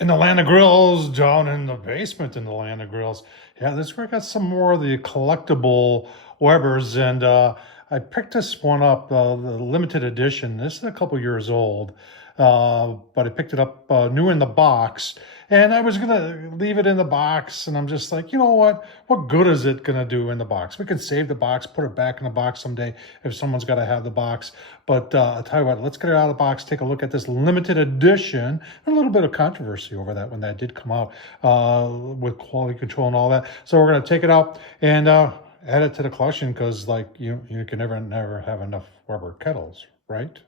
In the Land of Grills, down in the basement in the Land of Grills. Yeah, this is where I got some more of the collectible Webers, and I picked this one up, the limited edition. This is a couple years old, but I picked it up new in the box, and I was gonna leave it in the box, and I'm just like, you know what? What good is it gonna do in the box? We can save the box, put it back in the box someday if someone's got to have the box. But I'll tell you what, let's get it out of the box, take a look at this limited edition. A little bit of controversy over that when that did come out with quality control and all that. So we're going to take it out and add it to the collection because, like, you can never have enough Weber kettles, right?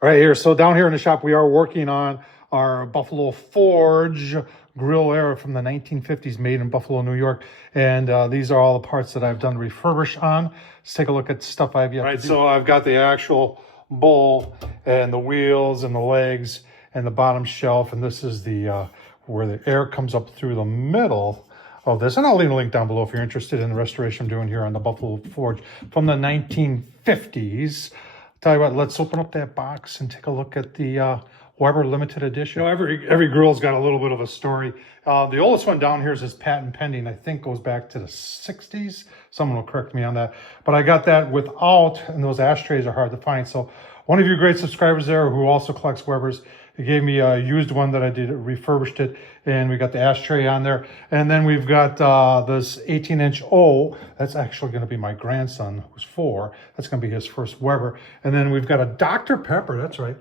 All right, here. So down here in the shop, we are working on our Buffalo Forge grill era from the 1950s, made in Buffalo, New York. And these are all the parts that I've done refurbish on. Let's take a look at stuff I've yet to do. So I've got the actual bowl and the wheels and the legs and the bottom shelf. And this is the where the air comes up through the middle of this. And I'll leave a link down below if you're interested in the restoration I'm doing here on the Buffalo Forge from the 1950s. Tell you what, let's open up that box and take a look at the Weber limited edition. You know, every grill's got a little bit of a story. The oldest one down here is patent pending. I think goes back to the 60s. Someone will correct me on that. But I got that without, and those ashtrays are hard to find. So one of you great subscribers there who also collects Webers, he gave me a used one that I did, refurbished it, and we got the ashtray on there. And then we've got this 18-inch O. That's actually going to be my grandson, who's 4. That's going to be his first Weber. And then we've got a Dr. Pepper. That's right,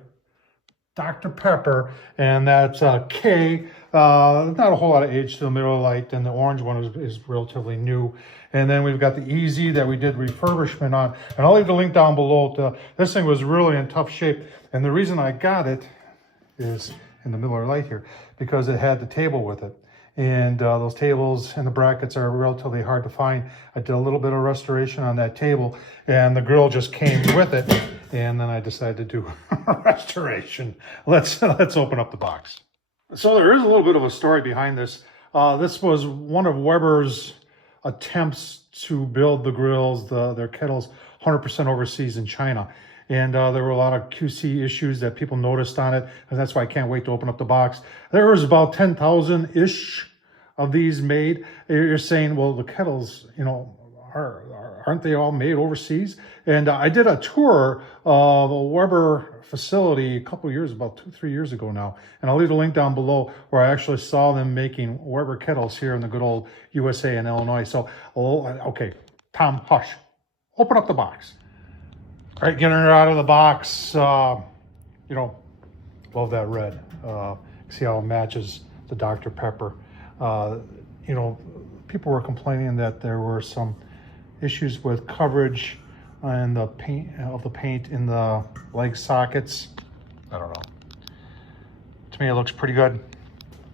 Dr. Pepper, and that's K. Not a whole lot of age to the Miller Lite, and the orange one is relatively new. And then we've got the Easy that we did refurbishment on. And I'll leave the link down below. This thing was really in tough shape. And the reason I got it is in the Miller Lite here, because it had the table with it. And those tables and the brackets are relatively hard to find. I did a little bit of restoration on that table, and the grill just came with it. And then I decided to do a restoration. Let's open up the box. So there is a little bit of a story behind this. This was one of Weber's attempts to build the grills, their kettles, 100% overseas in China. And there were a lot of QC issues that people noticed on it, and that's why I can't wait to open up the box. There was about 10,000-ish of these made. You're saying, well, the kettles, you know, aren't they all made overseas? And I did a tour of a Weber facility a couple of years, about 2-3 years ago now. And I'll leave a link down below where I actually saw them making Weber kettles here in the good old USA and Illinois. So, okay, Tom, hush. Open up the box. All right, getting her out of the box. You know, love that red. See how it matches the Dr. Pepper. You know, people were complaining that there were some issues with coverage and the paint in the leg sockets. I don't know. To me, it looks pretty good. A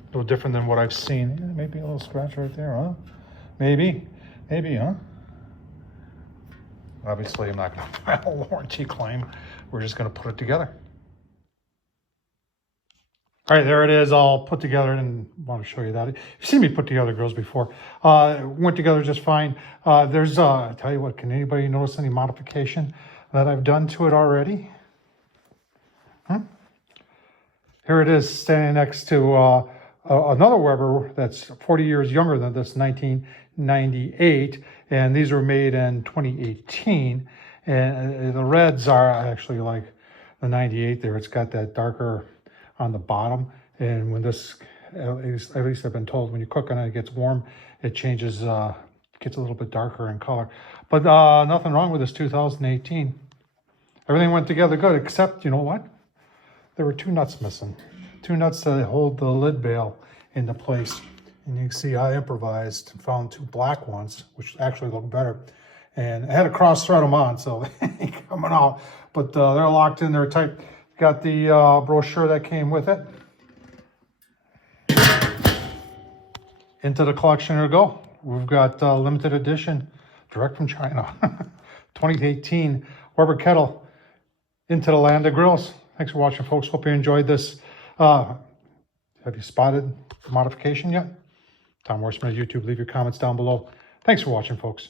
little different than what I've seen. Yeah, maybe a little scratch right there, huh? Maybe, huh? Obviously, I'm not going to file a warranty claim. We're just going to put it together. All right, there it is, all put together. And want to show you that. You've seen me put together grills before. Went together just fine. There's, I tell you what, can anybody notice any modification that I've done to it already? Here it is, standing next to another Weber that's 40 years younger than this, 1998. And these were made in 2018. And the reds are actually like the 98 there. It's got that darker on the bottom, and when this, at least I've been told, when you cook on it, it gets warm, it changes, gets a little bit darker in color. But nothing wrong with this 2018. Everything went together good, except, you know what? There were 2 nuts missing. 2 nuts that hold the lid bail into place. And you can see I improvised and found 2 black ones, which actually look better. And I had to cross thread them on, so they ain't coming out. But they're locked in, they're tight. Got the brochure that came with it. Into the collection to go. We've got limited edition, direct from China. 2018 Weber Kettle into the Land of Grills. Thanks for watching, folks. Hope you enjoyed this. Have you spotted the modification yet? Tom Horsman at YouTube. Leave your comments down below. Thanks for watching, folks.